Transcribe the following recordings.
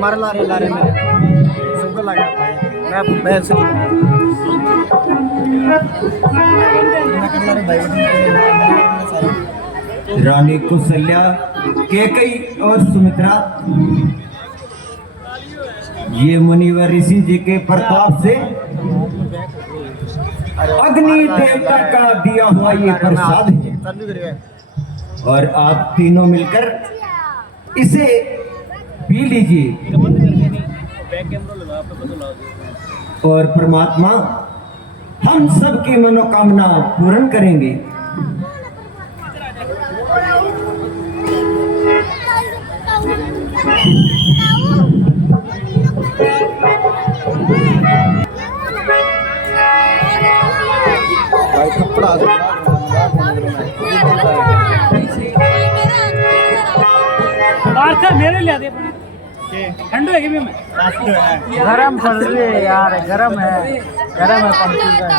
मार ला रहे मेरे सबको लगा मैं बैल से रानी कौशल्या, कैकेयी और सुमित्रा ये मुनिवर ऋषि जी के प्रताप से अग्नि देवता का दिया हुआ ये प्रसाद है और आप तीनों मिलकर इसे पी लीजिए और परमात्मा हम सबकी मनोकामना पूर्ण करेंगे। मेरे लिया दे ठंडो है कि मैं गरम पड़ रही है यार, गरम है पंखी का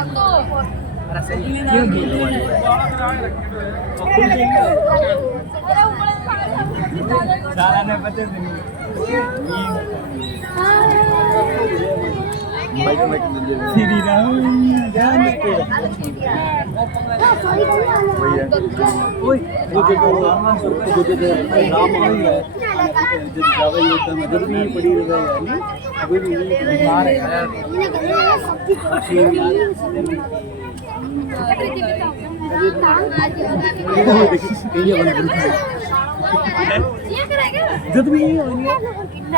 क्यों सारा ने पता श्री राम जान के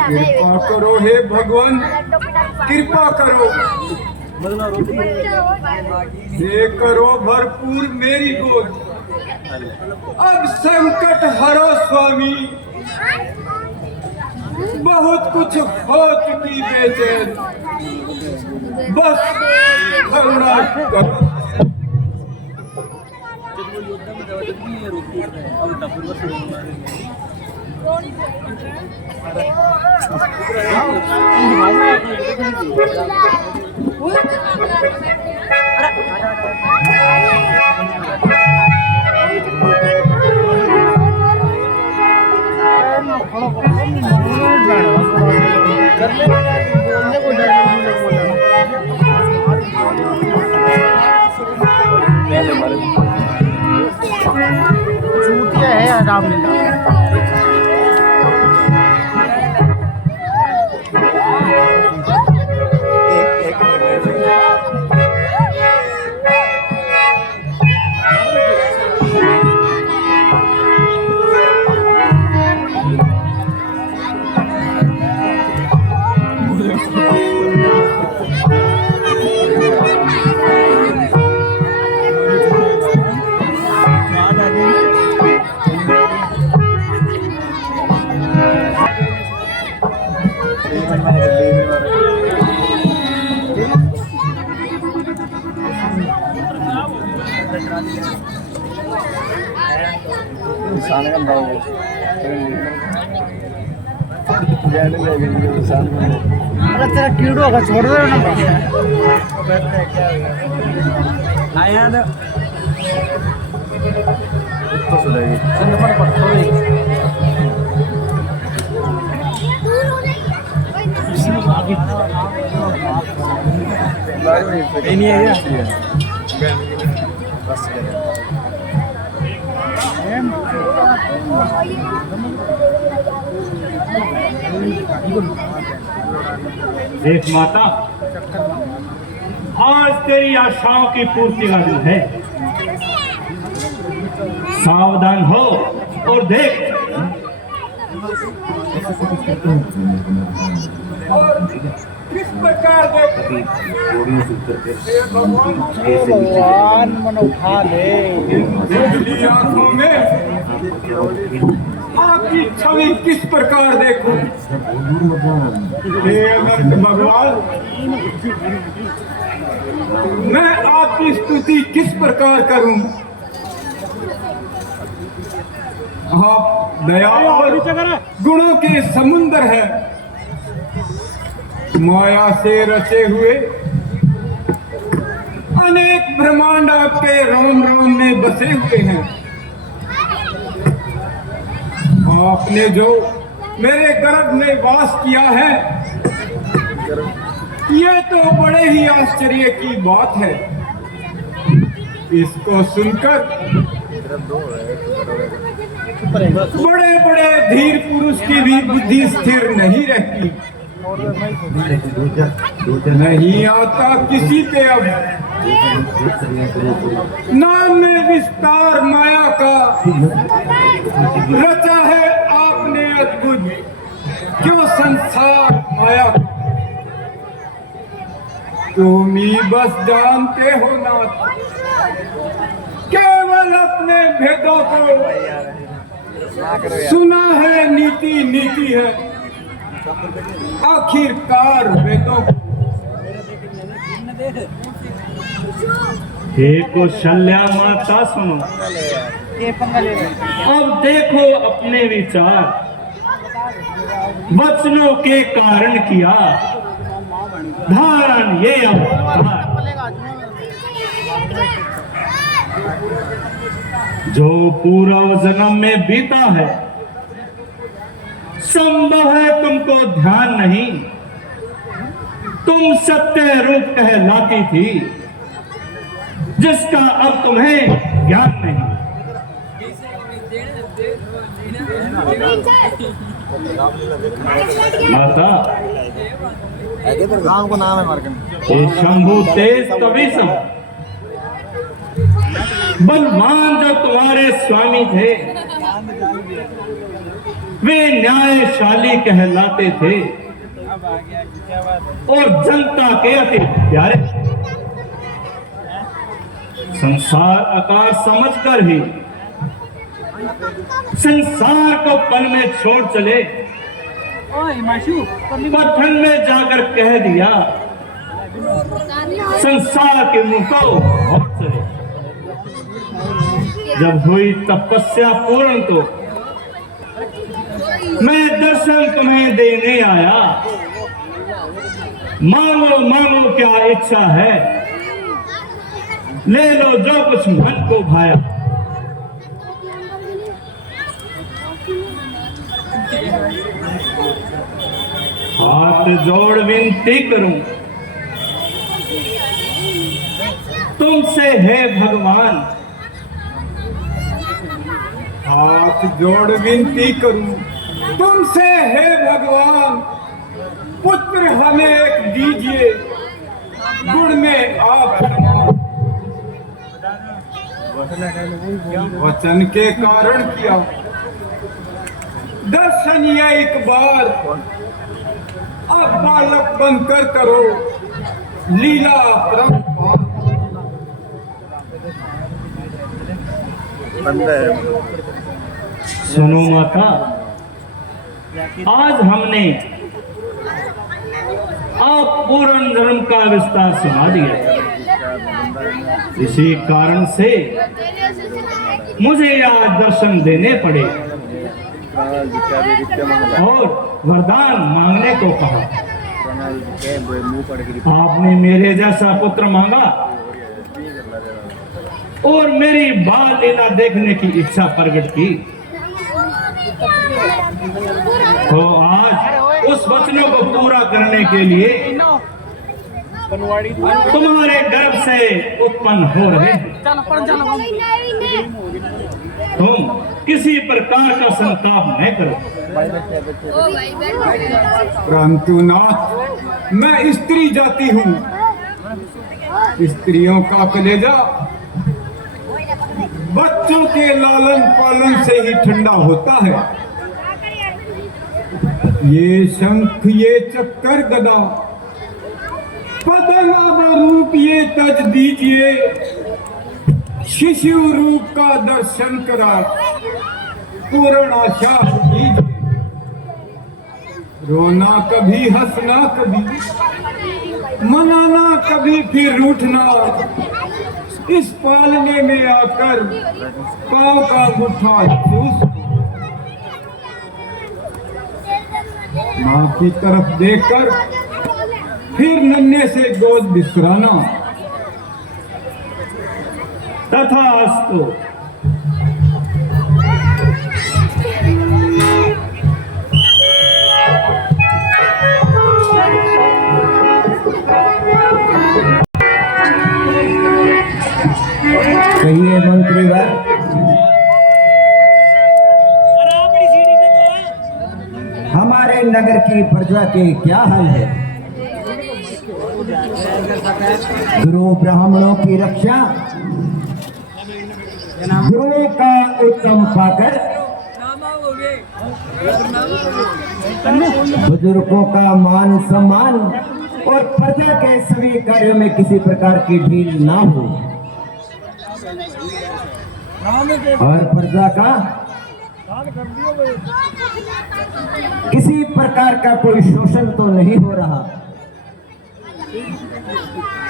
कृपा करो हे भगवान, कृपा करो, ये करो भरपूर मेरी गोद, अब संकट हरो स्वामी, बहुत कुछ हो चुकी बेचैन, बस करुणा करो। चूतिया है आराम अरे तेरा कीड़ो का छोड़ दो ना आया ना तो सुनेगी चल पर थोड़ी ये नहीं है बस देख माता, आज तेरी आशाओं की पूर्ति का दिन है, सावधान हो और देख। किस प्रकार भगवान मन उठा ले आंखों में आपकी छवि किस प्रकार देखूं, हे अनंत भगवान, मैं आपकी स्तुति किस प्रकार करूं। आप दया और गुणों के समुंदर है, माया से रचे हुए अनेक ब्रह्मांड आपके रोम रोम में बसे हुए हैं। आपने जो मेरे गर्भ में वास किया है, ये तो बड़े ही आश्चर्य की बात है। इसको सुनकर बड़े बड़े धीर पुरुष की भी बुद्धि स्थिर नहीं रहती। नहीं आता किसी पे अब नाम में विस्तार माया का रचा है आपने अद्भुत, क्यों संसार माया का। तुम ही बस जानते हो नाथ, केवल अपने भेदों को सुना है, नीति नीति है, आखिरकार वेदों को। कौशल्या माता सुनो, अब देखो अपने विचार, वचनों के कारण किया धारण ये अवतार। जो पूर्व जन्म में बीता है, संभव है तुमको ध्यान नहीं। तुम सत्य रूप कहलाती थी, जिसका अब तुम्हें ज्ञान नहीं। माता, गांव को नाम है मार्केट। ये शंभु तेज तभी सब बलवान जो तुम्हारे स्वामी थे, वे न्यायशाली कहलाते थे और जनता के अति प्यारे। संसार आकार समझकर ही संसार को पल में छोड़ चले, पठन में जाकर कह दिया संसार के मुंह को और चले। जब हुई तपस्या पूर्ण तो मैं दर्शन तुम्हें देने आया। मांगो मांगो क्या इच्छा है, ले लो जो कुछ मन को भाया। हाथ जोड़ विनती करूं तुमसे है भगवान, हाथ जोड़ विनती करूं तुमसे है भगवान, पुत्र हमें एक दीजिए, गुण में आप समान। वचन के कारण किया दर्शन ये एक बार, अब बालक बनकर करो लीला परंपार। सुनो माता, आज हमने आप पूर्ण धर्म का विस्तार सुना दिया। इसी कारण से मुझे आज दर्शन देने पड़े और वरदान मांगने को कहा। आपने मेरे जैसा पुत्र मांगा और मेरी बाल लीला देखने की इच्छा प्रकट की, तो आज उस वचनों को पूरा करने के लिए तुम्हारे गर्भ से उत्पन्न हो रहे हैं। तुम किसी प्रकार का संताप न करो। परंतु नाथ, मैं स्त्री जाति हूँ, स्त्रियों का कलेजा बच्चों के लालन पालन से ही ठंडा होता है। ये शंख ये चक्कर गदा पदम रूप ये तज दीजिए, शिशु रूप का दर्शन करा पूर्ण आशा कीजिए। रोना कभी, हंसना कभी, मनाना कभी, फिर रूठना, इस पालने में आकर पाँव का मुट्ठा चूस। माँ की तरफ देखकर फिर नन्हे से गोद बिसराना, तथास्तु। कहिए मंत्री भाई, हमारे नगर की प्रजा के क्या हाल है? गुरु ब्राह्मणों की रक्षा, गुरु का उत्तम पाकर, बुजुर्गों का मान सम्मान और प्रजा के सभी कार्यों में किसी प्रकार की ढील ना हो और प्रजा का किसी प्रकार का कोई शोषण तो नहीं हो रहा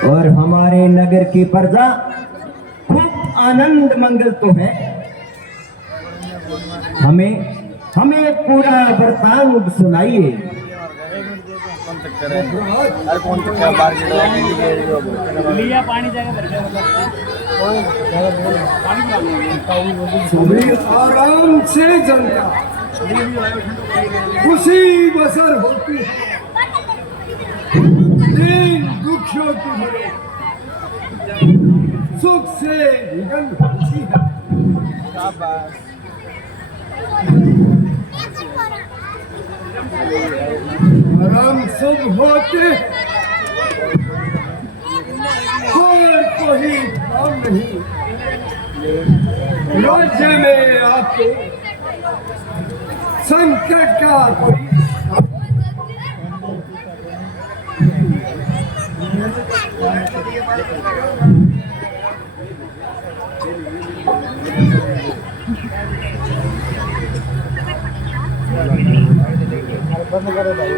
और हमारे नगर की प्रजा खूब आनंद मंगल तो है। हमें पूरा वृत्तांत सुनाइए। लिया पानी जाएगा आराम से जनता खुशी बसर होती है, दीन दुखियों की भरे सुख से निगल होती है। आराम सब होते और कोई काम नहीं, राज्य में आपके संकट का कोई बंद करो भाई।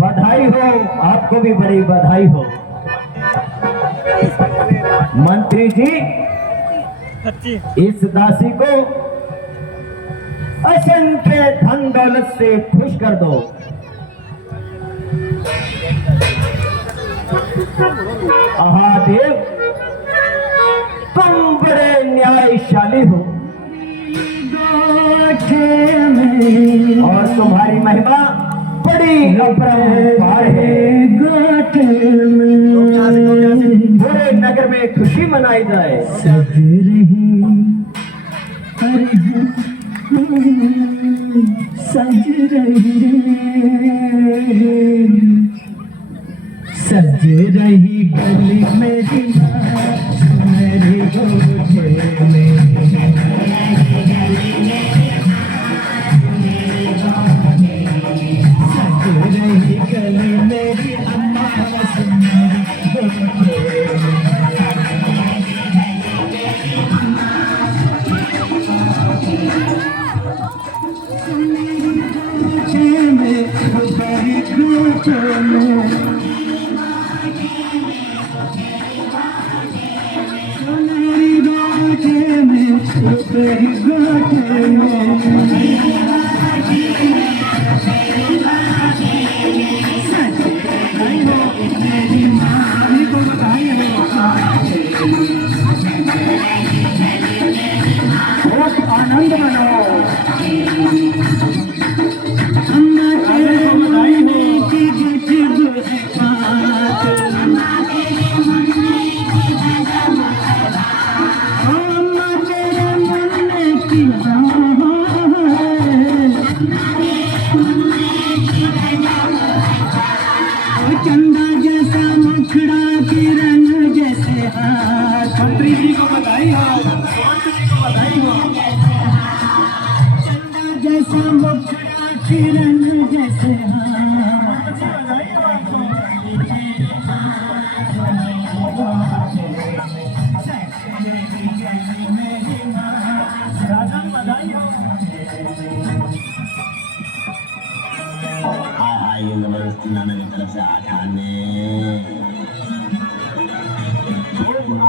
बधाई हो, आपको भी बड़ी बधाई हो। मंत्री जी, इस दासी को असंख्य धन दौलत से खुश कर दो। महादेव, तुम बड़े न्यायशाली हो और तुम्हारी महिमा बड़ी अपरंपार है। पूरे नगर में खुशी मनाई जाए। सज रही गली मेरी मेरी गोद में, सज रही गली मेरी अम्मा आनंद मनाओ। चंदा जैसा मुखड़ा किरण जैसे हाथ, मंत्री जी को बधाई हो, मंत्री जी को बधाई हो।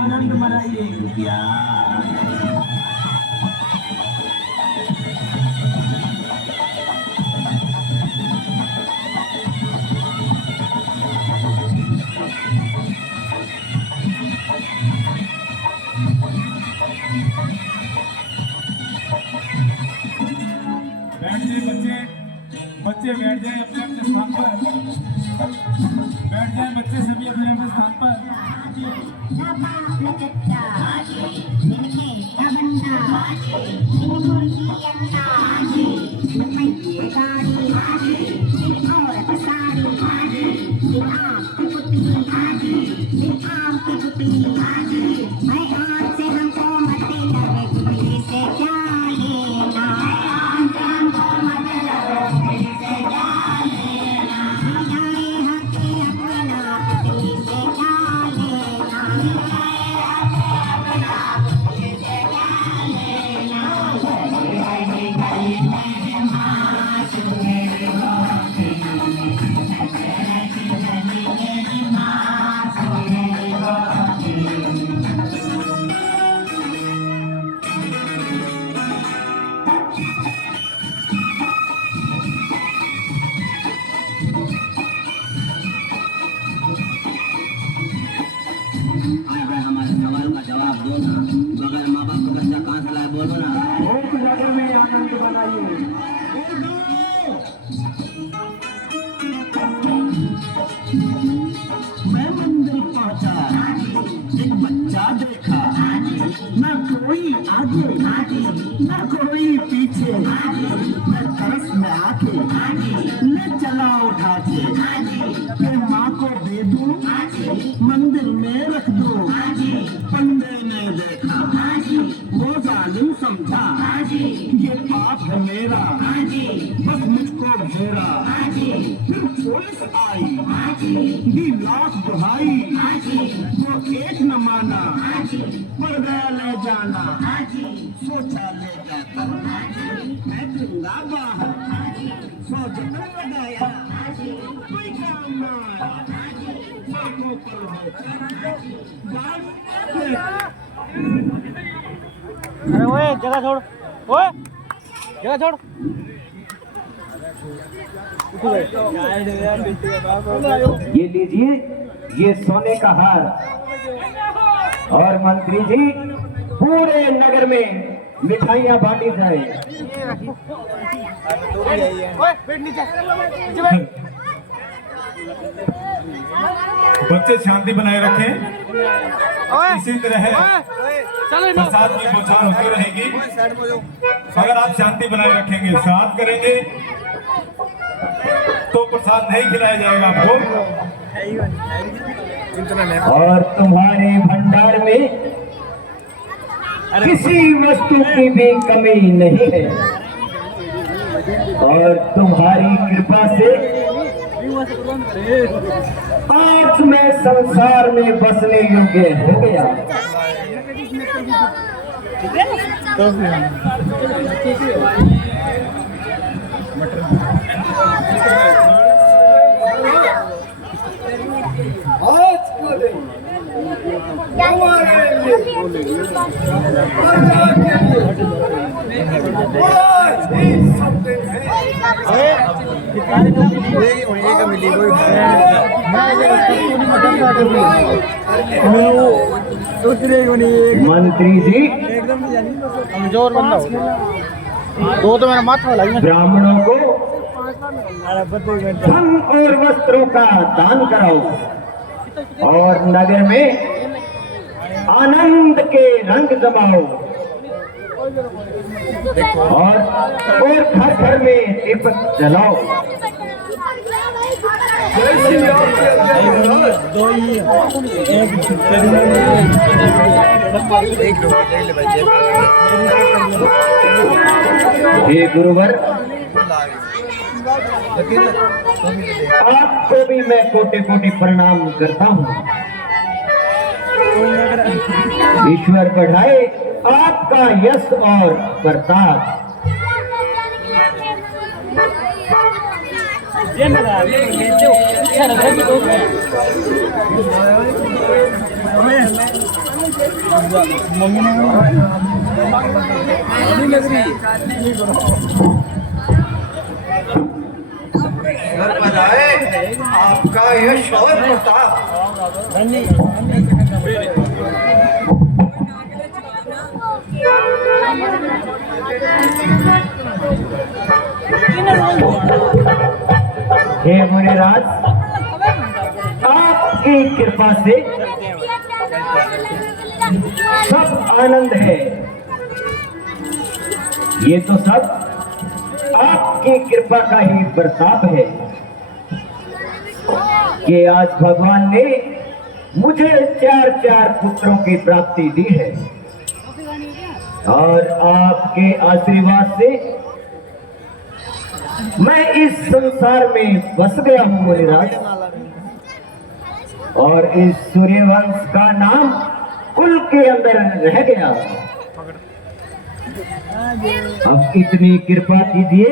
आनंद मनाइए कृपया। बच्चे बैठ जाए अपने अपने स्थान पर। बैठ जाए बच्चे सभी अपने अपने स्थान पर। हमारे सवाल का जवाब दो ना, बगैर माँ बाप का बच्चा कहाँ से लाए बोलो ना। नगर में आनंद बनाइए। मैं मंदिर पहुंचा, एक बच्चा देखा, ना कोई आगे ना कोई पीछे, मैं तरस में आके ले चला उठा के माँ को दे दूं, मंदिर में रख दो। पंडे ने देखा, वो जालिम समझा, ये पाप है मेरा, बस मुझको घेरा। फिर पुलिस आई, दी लाख दुहाई, वो एक न माना, पड़ गया ले जाना। सोचा ले जाकर मैं दूंगा बाहर, सौ जतन लगाया, कोई काम ना आया। सड़कों पर अरे ओए जगह छोड़, ओए जगह छोड़। ये लीजिए, ये सोने का हार। और मंत्री जी, पूरे नगर में मिठाइयाँ बांटी जाए। ओए बैठ नीचे, नीचे बैठ। बच्चे शांति बनाए रखें। ओए इसी तरह चलो प्रसाद की बौछार होती रहेगी। अगर आप शांति बनाए रखेंगे, शांत करेंगे तो प्रसाद नहीं खिलाया जाएगा आपको। और तुम्हारे भंडार में किसी वस्तु की भी कमी नहीं है, और तुम्हारी कृपा से आज मैं संसार में बसने योग्य हो गया। मंत्री जी, कमजोर बंदा हो दो तो मेरा माथा लगी। ब्राह्मणों को धन और वस्त्रों का दान कराओ, और नगर में आनंद के रंग जमाओ, और घर घर में दीपक जलाओ। हे गुरुवर, आपको भी मैं कोटि कोटि प्रणाम करता हूँ। ईश्वर बढ़ाए आपका यश और प्रताप। मम्मी ने घर पर आए आपका यह शौर प्रताप। हे मुनिराज, आपकी कृपा से सब आनंद है। ये तो सब आपकी कृपा का ही प्रताप है कि आज भगवान ने मुझे 4 पुत्रों की प्राप्ति दी है और आपके आशीर्वाद से मैं इस संसार में बस गया हूँ मुनिराज, और इस सूर्यवंश का नाम कुल के अंदर रह गया। अब इतनी कृपा कीजिए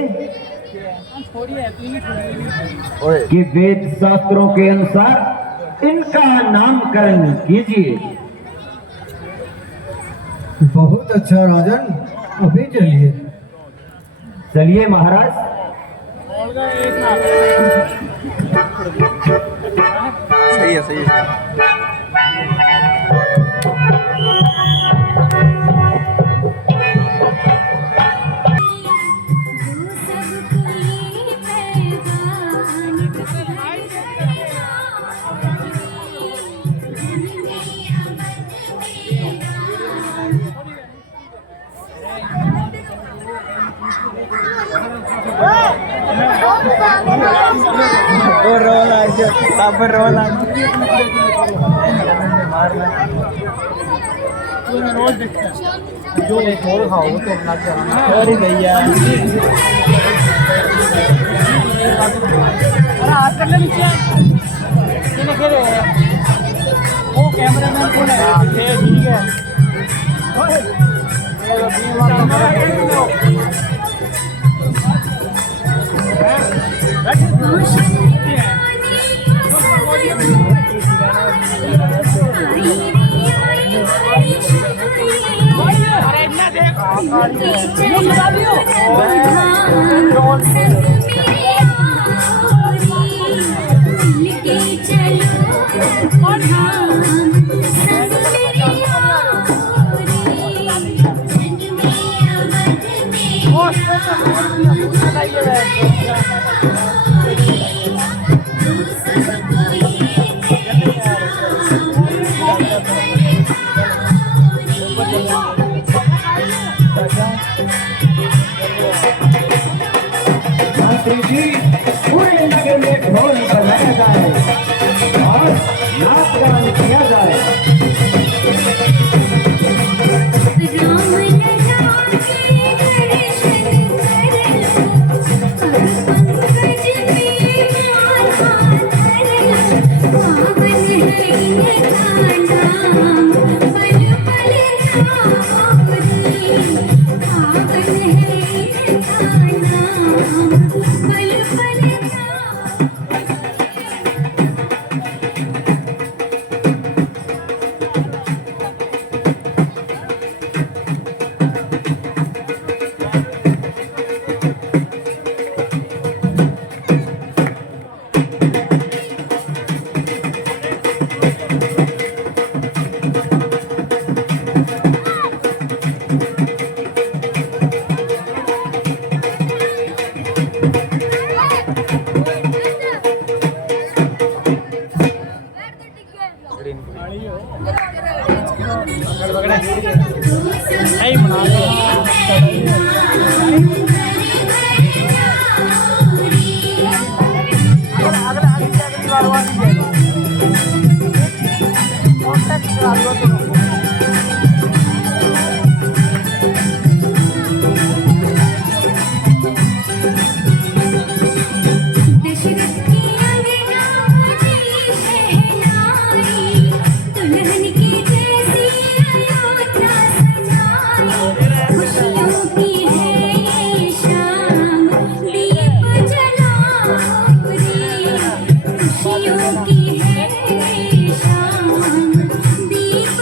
कि वेद शास्त्रों के अनुसार इनका नामकरण कीजिए। बहुत अच्छा राजन, अभी चलिए। चलिए महाराज। सही है, सही है। जो एक और खाओ तो अपना अरे भैया हाथ कर ले नीचे वो कैमरामैन कौन है? ठीक है पूरे नगर में ढोल बजाया जाए और नाच गान किया जाए। खुशियों की है शाम, दीप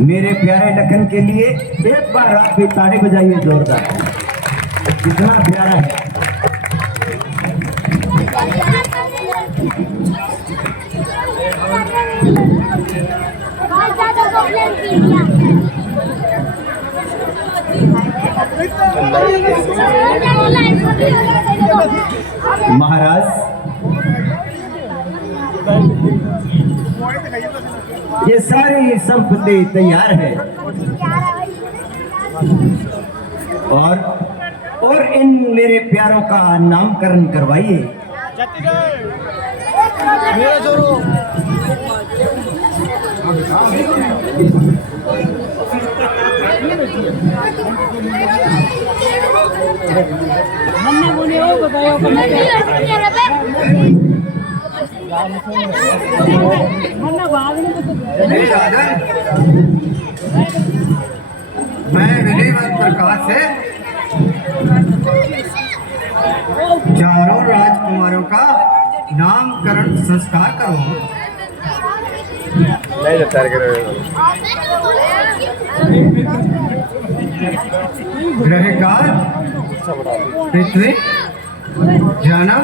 मेरे प्यारे लखन के लिए एक बार आप भी ताली बजाइए जोरदार। कितना प्यारा है। महाराज, ये सारी संपत्ति तैयार है और इन मेरे प्यारों का नामकरण करवाइए। मैं विधिवत प्रकाश से चारों राजकुमारों का नामकरण संस्कार करूँ। ग्रहकाल, पृथ्वी, जन्म,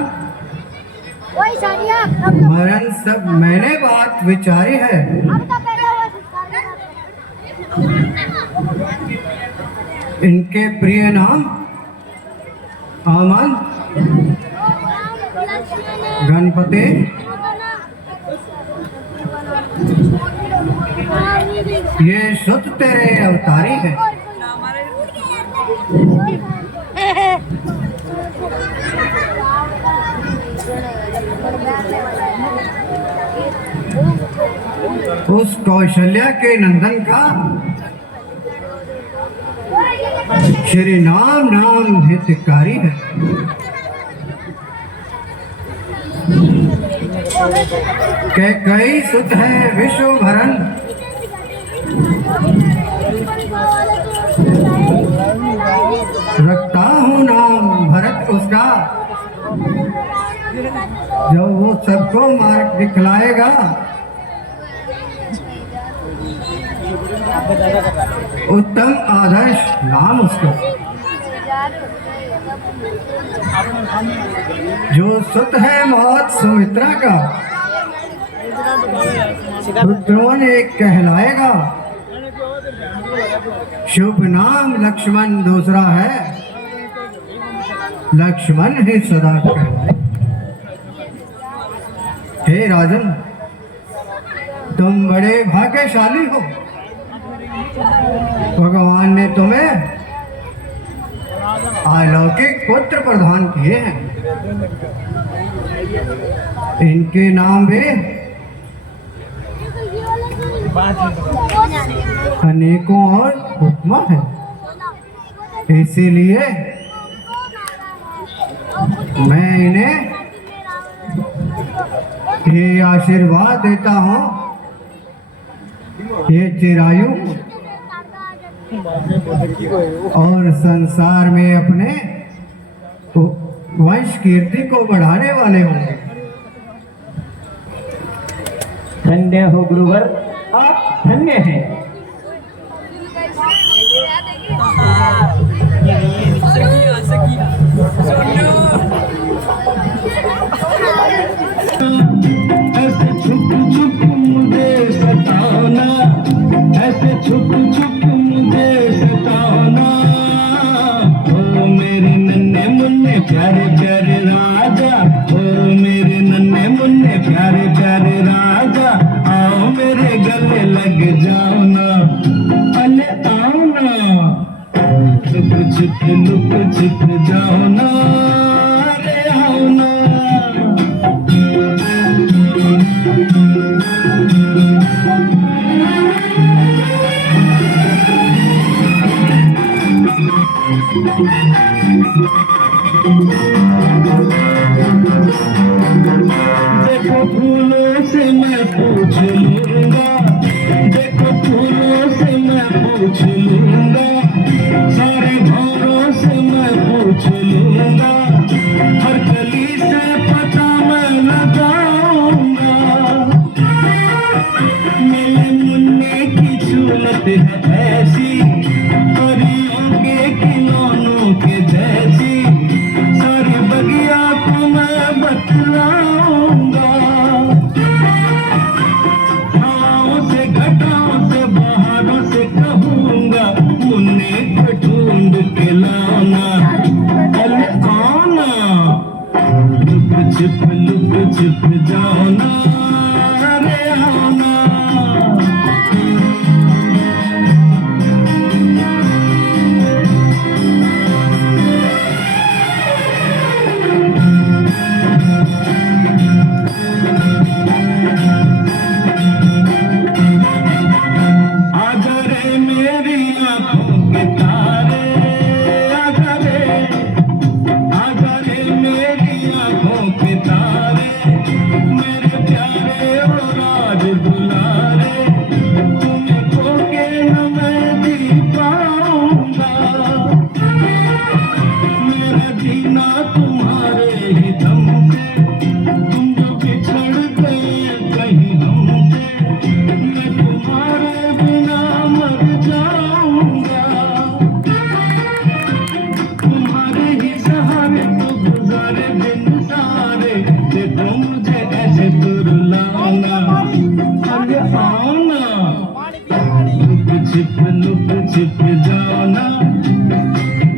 मरण सब मैंने बात विचारी है। इनके प्रिय नाम आमन, गणपति, ये शुद्ध तेरे अवतारी है। उस कौशल्या के नंदन का श्री नाम नाम हितकारी है। कई सुत है विश्व भरण, रखता हूँ नाम भरत उसका। जब वो सबको मार्ग दिखलाएगा, उत्तम आदर्श नाम उसका। जो सुत है मौत सुमित्रा का, रुद्रों ने कहलाएगा। शुभ नाम लक्ष्मण दूसरा है, लक्ष्मण ही सदा कहलाए। हे राजन, तुम बड़े भाग्यशाली हो। भगवान ने तुम्हें अलौकिक पुत्र प्रदान किए हैं। इनके नाम भी अनेकों और उपमा है। इसीलिए मैं इन्हें ये आशीर्वाद देता हूँ, ये चिरायु और संसार में अपने वंश कीर्ति को बढ़ाने वाले होंगे। धन्य हो गुरुवर, आप धन्य हैं। ऐसे छुप छुप मुझे सताना, ऐसे छुप छुप मुझे सताना। ओ मेरे नन्हे मुन्ने प्यारे प्यारे राजा, ओ मेरे नन्हे मुन्ने प्यारे प्यारे राजा, आओ मेरे गले लग जाओ ना, अले आओ ना, छुप छुप लुक छुप जाओ ना। देखो फूलों से मैं पूछ लूंगा, देखो फूलों से मैं पूछ लूंगा, सारे भौरों से मैं पूछ लूंगा, हर गली से पता मैं लगाऊंगा। मेरे मुन्ने की सूरत है ऐसी, परियों के खिलौनों के जैसी, सारी बगिया को मैं बतलाऊंगा। हवाओं से घटाओं से बहारों से कहूंगा, मुन्ने को ढूंढ के लाना, अरे आना, लुक छिप जाना, अरे आना। आजा रे मेरी आंखों के तारे, आजा रे मेरी आंखों के तारे, मेरे प्यारे और राज दुलारे, तुम्हें खो के न मैं जी पाऊंगा। मेरा जीना तुम्हारे ही दम से, तुम जो बिछड़ गए कहीं हमसे, मैं तुम्हारे बिना मर जाऊंगा। तुम्हारे ही सहारे तो गुजारे दिन सारे, देखो मुझे ऐसे तुरलाना, अरे आना, लुक छिप जाना,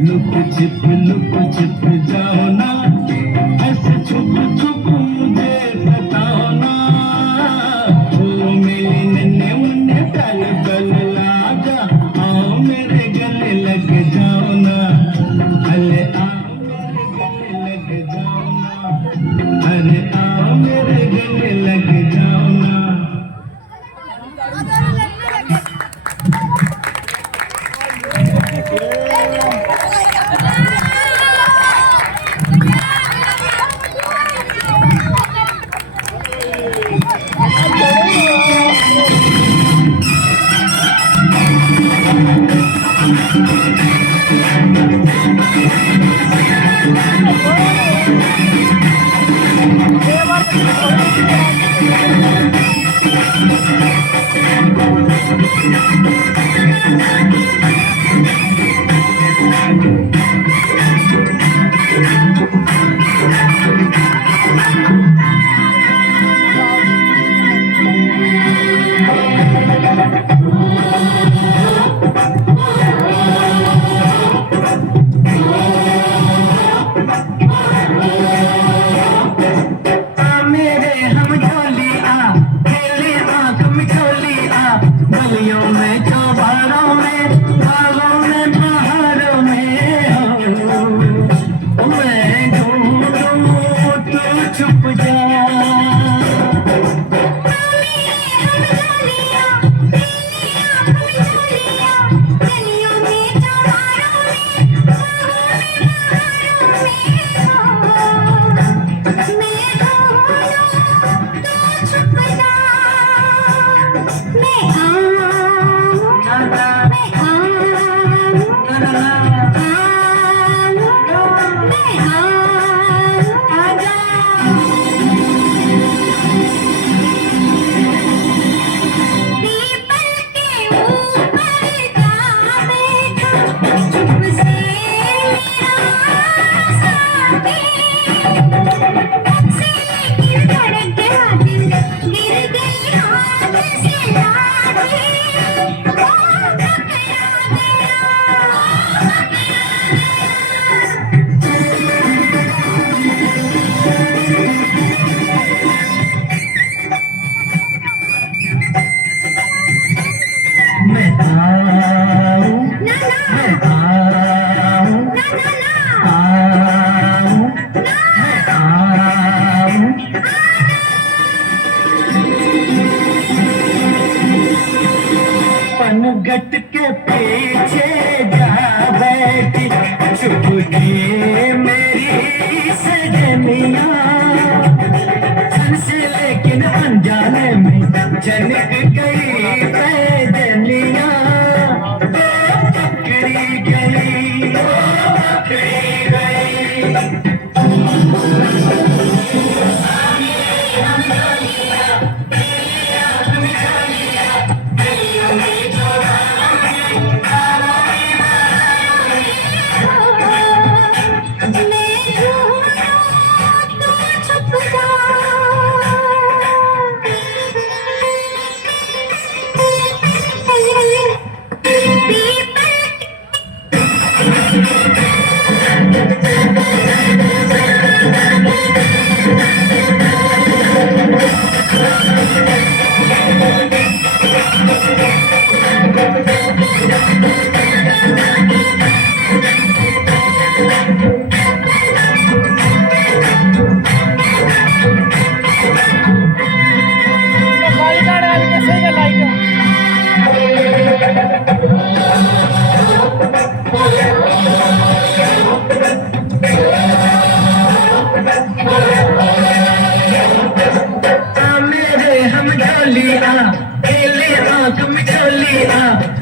लुक छिप जाना, ऐसे छुप छुप मुझे सताना। ओ मेरी नन्हे मुन्ने पल पल लाजा, आओ मेरे गले लग जाओ ना, अरे आओ मेरे गले लग जाओ ना, अरे आओ मेरे गले लग जाओ ना। ये बात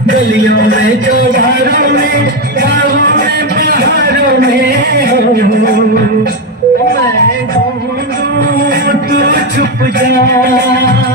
गलियों में चौबारों में गाँवों में पहाड़ों में मैं ढूंढूं तू छुप जा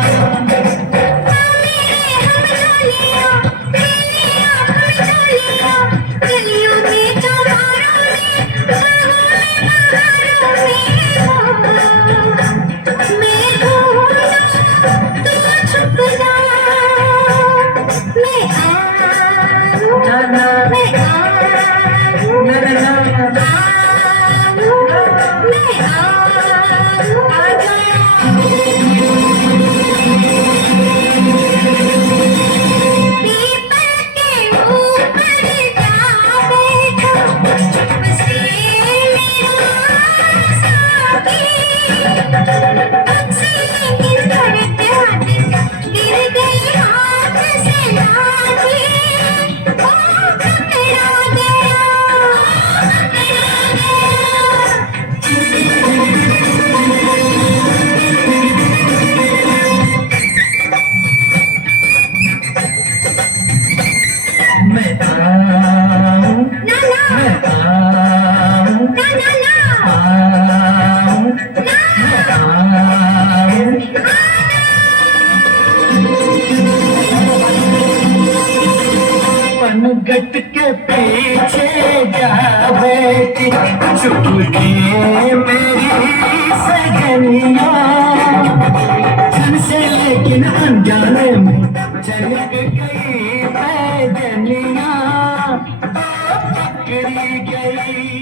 गट के पीछे जा बैठी चुप के मेरी सजनिया तुमसे लेकिन अनजाने में चल गई पैदलिया पकड़ी गई